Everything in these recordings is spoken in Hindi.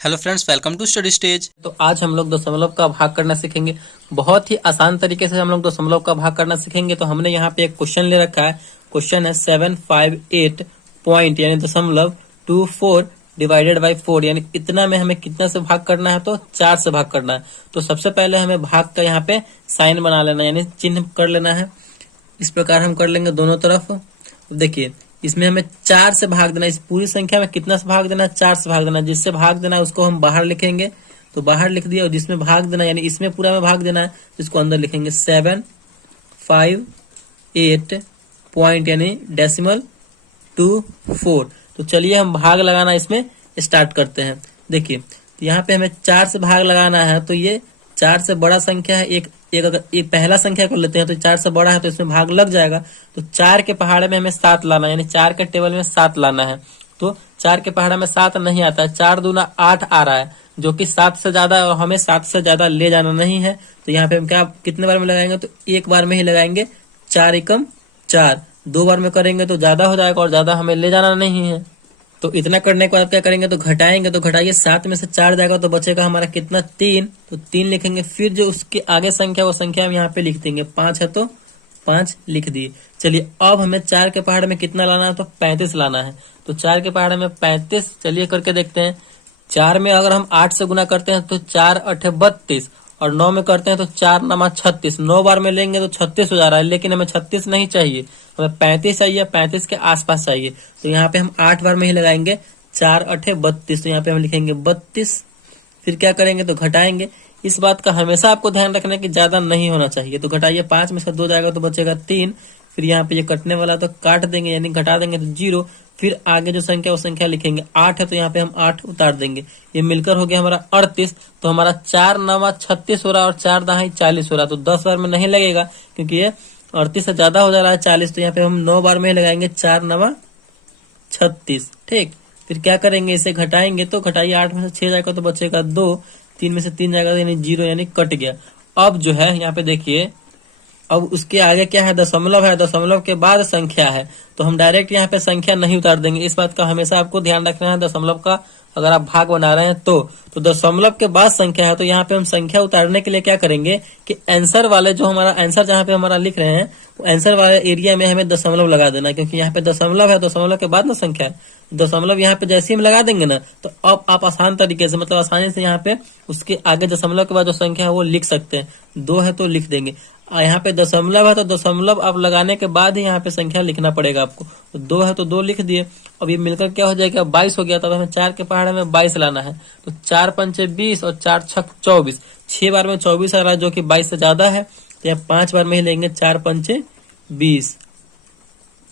Hello friends, welcome to study stage. तो आज हम लोग दशमलव का भाग करना सीखेंगे। बहुत ही आसान तरीके से हम लोग दशमलव का भाग करना सीखेंगे। तो हमने यहाँ पे एक क्वेश्चन ले रखा है। क्वेश्चन है 758 पॉइंट यानी 0.24 डिवाइडेड बाई 4 यानी इतना में हमें कितना से भाग करना है, तो 4 से भाग करना है। तो सबसे पहले हमें भाग का यहाँ पे साइन बना लेना है, यानी चिन्ह कर लेना है। इस प्रकार हम कर लेंगे दोनों तरफ। देखिए, इसमें हमें 4 से भाग देना है। इस पूरी संख्या में कितना से भाग देना है? 4 से भाग देना है। जिससे भाग देना है उसको हम बाहर लिखेंगे, तो बाहर लिख दिया। और जिसमें भाग देना है यानी इसमें पूरा में भाग देना है, तो इसको अंदर लिखेंगे। 758 पॉइंट यानी 0.24। तो चलिए हम भाग लगाना इसमें स्टार्ट करते हैं। देखिए, तो यहाँ पे हमें 4 से भाग लगाना है, तो ये 4 से बड़ा संख्या है। अगर एक पहला संख्या को लेते हैं तो 4 से बड़ा है, तो इसमें भाग लग जाएगा। तो 4 के पहाड़े में हमें 7 लाना है, यानी 4 के टेबल में 7 लाना है। तो 4 के पहाड़े में 7 नहीं आता है, 4 दूना 8 आ रहा है, जो कि 7 से ज्यादा है और हमें 7 से ज्यादा ले जाना नहीं है। तो यहाँ पे हम कितने बार में लगाएंगे? तो एक बार में ही लगाएंगे। 4 एकम 4। 2 बार में करेंगे तो ज्यादा हो जाएगा और ज्यादा हमें ले जाना नहीं है। तो इतना करने के बाद क्या करेंगे? तो घटाएंगे। तो घटाइए, 7 में से 4 जाएगा तो बचेगा हमारा कितना? 3। तो 3 लिखेंगे। फिर जो उसके आगे संख्या, वो संख्या हम यहाँ पे लिख देंगे। 5 है तो 5 लिख दिए। चलिए, अब हमें 4 के पहाड़ में कितना लाना है? तो 35 लाना है। तो 4 के पहाड़ में 35, चलिए करके देखते हैं। 4 में अगर हम 8 से गुना करते हैं तो 4 8 32, और 9 में करते हैं तो 4 9 36। 9 बार में लेंगे तो 36 हो जा रहा है, लेकिन हमें 36 नहीं चाहिए, हमें 35 चाहिए। 35 के आसपास चाहिए। तो यहाँ पे हम 8 बार में ही लगाएंगे। 4 8 32, तो यहाँ पे हम लिखेंगे 32। फिर क्या करेंगे? तो घटाएंगे। इस बात का हमेशा आपको ध्यान रखना है कि ज्यादा नहीं होना चाहिए। तो घटाइए, 5 में से 2 जाएगा तो बचेगा 3। फिर यहाँ पे ये कटने वाला तो काट देंगे, यानी घटा देंगे तो 0। फिर आगे जो संख्या, वो संख्या लिखेंगे। 8 है तो यहाँ पे हम 8 उतार देंगे। ये मिलकर हो गया हमारा 38। तो हमारा 4 9 36 हो रहा है और 4 दहाई 40 हो रहा है। तो 10 बार में नहीं लगेगा, क्योंकि ये 38 से ज्यादा हो जा रहा है 40। तो यहाँ पे हम 9 बार में ही लगाएंगे। 4 9 36। ठीक। फिर क्या करेंगे? इसे घटाएंगे। तो घटाइए, 8 में से 6 जाएगा तो बचेगा 2। 3 में से 3 जाएगा यानी 0, यानी कट गया। अब जो है यहाँ पे देखिए, अब उसके आगे क्या है? दशमलव है। दशमलव के बाद संख्या है, तो हम डायरेक्ट यहाँ पे संख्या नहीं उतार देंगे। इस बात का हमेशा आपको ध्यान रखना है। दशमलव का अगर आप भाग बना रहे हैं तो दशमलव के बाद संख्या है, तो यहाँ पे हम संख्या उतारने के लिए क्या करेंगे कि आंसर वाले, जो हमारा आंसर जहाँ पे हमारा लिख रहे हैं, वो आंसर वाले एरिया में हमें दशमलव लगा देना, क्योंकि यहाँ पे दशमलव है। दशमलव के बाद ना संख्या है। दशमलव यहाँ पे जैसे ही हम लगा देंगे ना, तो अब आप आसान तरीके से, मतलब आसानी से यहाँ पे उसके आगे दशमलव के बाद जो संख्या है वो लिख सकते हैं। 2 है तो लिख देंगे। यहाँ पे दशमलव है तो दशमलव आप लगाने के बाद ही यहाँ पे संख्या लिखना पड़ेगा आपको। तो 2 है तो 2 लिख दिए। अब ये मिलकर क्या हो जाएगा? 22 हो गया। तब हमें 4 के पहाड़े में 22 लाना है। तो 4 पंचे 20 और 4 छक 24। 6 बार में 24 आ रहा है, जो कि 22 से ज्यादा है। तो यहाँ 5 बार में ही लेंगे। 4 पंचे 20,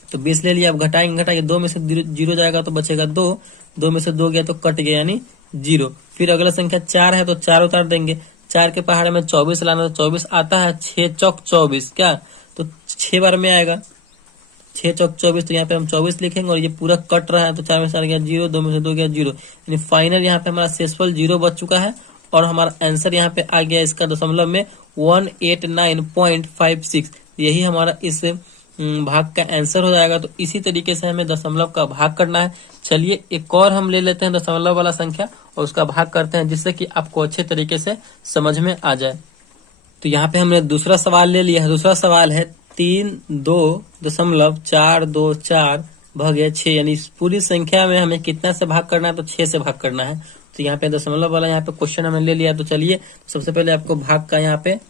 तो 20 ले लिया। अब घटाएंगे। घटाएंगे, 2 में से 0 जाएगा तो बचेगा 2। 2 में से 2 गया तो कट गया, यानी 0। फिर अगला संख्या 4 है तो 4 उतार देंगे। 4 के पहाड़ में 24 लाना, तो 24 आता है। 6 चौक 24, क्या? तो 6 बार में आएगा। 6 चौक 24, तो यहाँ पे हम 24 लिखेंगे। और ये पूरा कट रहा है, तो 4 में से आ गया 0, 2 में से 2 गया 0, यानी फाइनल यहाँ पे हमारा शेषफल 0 बच चुका है। और हमारा आंसर यहाँ पे आ गया इसका दशमलव में 189.56। यही हमारा इस भाग का आंसर हो जाएगा। तो इसी तरीके से हमें दशमलव का भाग करना है। चलिए एक और हम ले लेते हैं दशमलव वाला संख्या और उसका भाग करते हैं, जिससे कि आपको अच्छे तरीके से समझ में आ जाए। तो यहाँ पे हमने दूसरा सवाल ले लिया है। दूसरा सवाल है 32.424 भागे 6, यानी इस पूरी संख्या में हमें कितना से भाग करना है? तो 6 से भाग करना है। तो यहाँ पे दशमलव वाला यहाँ पे क्वेश्चन हमने ले लिया। तो चलिए, सबसे पहले आपको भाग का यहाँ पे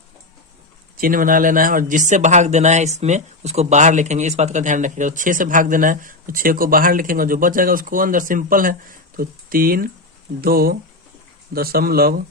चिन्ह बना लेना है, और जिससे भाग देना है इसमें उसको बाहर लिखेंगे। इस बात का ध्यान रखिएगा। तो 6 से भाग देना है, तो 6 को बाहर लिखेंगे, जो बच जाएगा उसको अंदर। सिंपल है। तो 3.2.424,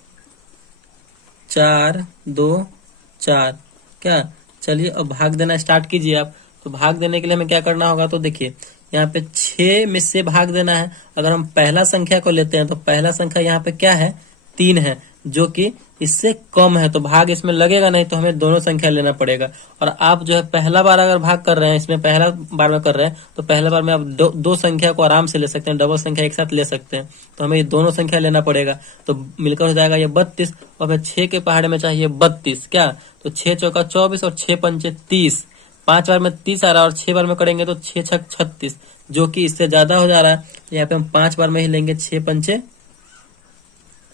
क्या? चलिए अब भाग देना स्टार्ट कीजिए आप। तो भाग देने के लिए हमें क्या करना होगा? तो देखिए, यहाँ पे 6 में से भाग देना है। अगर हम पहला संख्या को लेते हैं तो पहला संख्या यहाँ पे क्या है? 3 है, जो कि इससे कम है, तो भाग इसमें लगेगा नहीं। तो हमें दोनों संख्या लेना पड़ेगा। और आप जो है पहला बार अगर भाग कर रहे हैं, इसमें पहला बार में कर रहे हैं, तो पहला बार में आप दो संख्या को आराम से ले सकते हैं, डबल संख्या एक साथ ले सकते हैं। तो हमें ये दोनों संख्या लेना पड़ेगा। तो मिलकर हो जाएगा ये 32। और हमें 6 के पहाड़े में चाहिए 32, क्या? तो 6 चौका 24 और 6 पंचे 30। 5 बार में 30 आ रहा है और 6 बार में करेंगे तो 6 छक 36, जो कि इससे ज्यादा हो जा रहा है। यहाँ पे हम 5 बार में ही लेंगे। 6 पंचे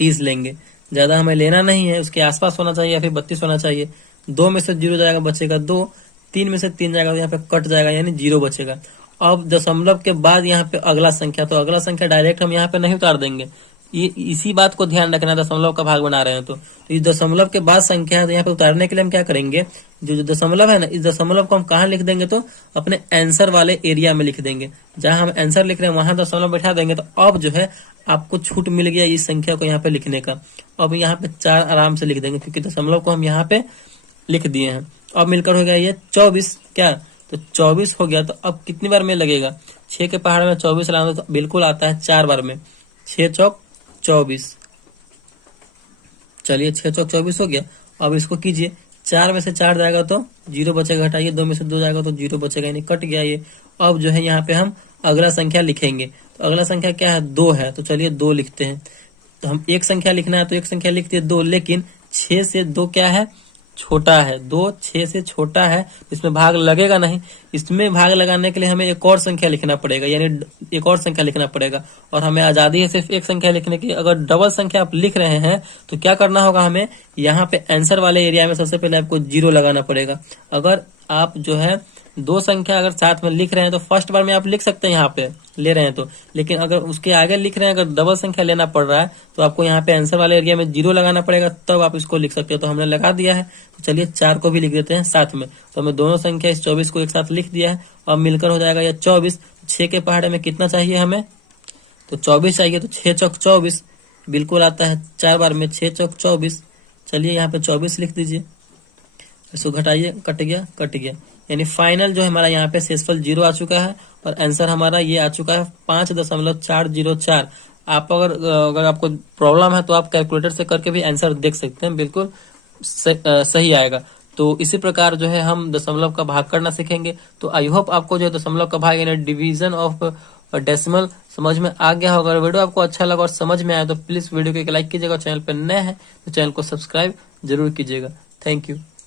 30 लेंगे। ज्यादा हमें लेना नहीं है, उसके आसपास होना चाहिए या फिर 32 होना चाहिए। 2 में से 0 जाएगा, बचेगा 2। 3 में से 3 जाएगा तो यहाँ पे कट जाएगा, यानी 0 बचेगा। अब दशमलव के बाद यहाँ पे अगला संख्या, तो अगला संख्या डायरेक्ट हम यहाँ पे नहीं उतार देंगे। ये इसी बात को ध्यान रखना, दशमलव का भाग बना रहे हैं तो इस दशमलव के बाद संख्या है, तो यहाँ पे उतारने के लिए हम क्या करेंगे, जो दशमलव है ना, इस दशमलव को हम कहाँ लिख देंगे, तो अपने आंसर वाले एरिया में लिख देंगे। जहां हम आंसर लिख रहे हैं वहां दशमलव बैठा देंगे। तो अब जो है आपको छूट मिल गया इस संख्या को यहाँ पे लिखने का। अब यहाँ पे 4 आराम से लिख देंगे, क्योंकि दशमलव को हम यहाँ पे लिख दिए हैं। अब मिलकर हो गया ये 24, क्या, तो 24 हो गया। तो अब कितनी बार में लगेगा, 6 के पहाड़ में 24 लाना, तो बिल्कुल आता है 4 बार में। 6 चौक 24, चलिए 6 चौक 24 हो गया। अब इसको कीजिए, 4 में से 4 जाएगा तो 0 बचेगा, हटाइए। 2 में से 2 जाएगा तो 0 बचेगा, यानी कट गया ये। अब जो है यहाँ पे हम अगला संख्या लिखेंगे। तो अगला संख्या क्या है, 2 है, तो चलिए 2 लिखते हैं। तो हम एक संख्या लिखना है तो एक संख्या लिख दिए 2, लेकिन 6 से 2 क्या है, छोटा है। 2 6 से छोटा है, इसमें भाग लगेगा नहीं। इसमें भाग लगाने के लिए हमें एक और संख्या लिखना पड़ेगा, यानी एक और संख्या लिखना पड़ेगा। और हमें आजादी है सिर्फ एक संख्या लिखने की। अगर डबल संख्या आप लिख रहे हैं तो क्या करना होगा, हमें यहाँ पे आंसर वाले एरिया में सबसे पहले आपको 0 लगाना पड़ेगा। अगर आप जो है 2 संख्या अगर साथ में लिख रहे हैं तो फर्स्ट बार में आप लिख सकते हैं, यहाँ पे ले रहे हैं तो। लेकिन अगर उसके आगे लिख रहे हैं, अगर डबल संख्या लेना पड़ रहा है, तो आपको यहाँ पे आंसर वाले एरिया में 0 लगाना पड़ेगा, तब आप इसको लिख सकते हो। तो हमने लगा दिया है, तो चलिए 4 को भी लिख देते हैं साथ में। तो हमें दोनों संख्या इस 24 को एक साथ लिख दिया है। अब मिलकर हो जाएगा यह 24। 6 के पहाड़े में कितना चाहिए हमें, तो 24 चाहिए। तो 6 चौक 24 बिल्कुल आता है 4 बार में। 6 चौक 24, चलिए यहाँ पे 24 लिख दीजिए। इसको घटाइए, कट गया, कट गया। यानी फाइनल जो हमारा यहाँ पे शेषफल 0 आ चुका है और आंसर हमारा ये आ चुका है 5.404। आप अगर आपको प्रॉब्लम है तो आप कैलकुलेटर से करके भी आंसर देख सकते हैं, बिल्कुल सही आएगा। तो इसी प्रकार जो है हम दशमलव का भाग करना सीखेंगे। तो आई होप आपको जो है दशमलव का भाग यानी डिवीजन ऑफ डेसिमल समझ में आ गया होगा। अगर वीडियो आपको अच्छा लगा और समझ में आया तो प्लीज वीडियो को एक लाइक कीजिएगा। चैनल पर नए हैं तो चैनल को सब्सक्राइब जरूर कीजिएगा। Thank you.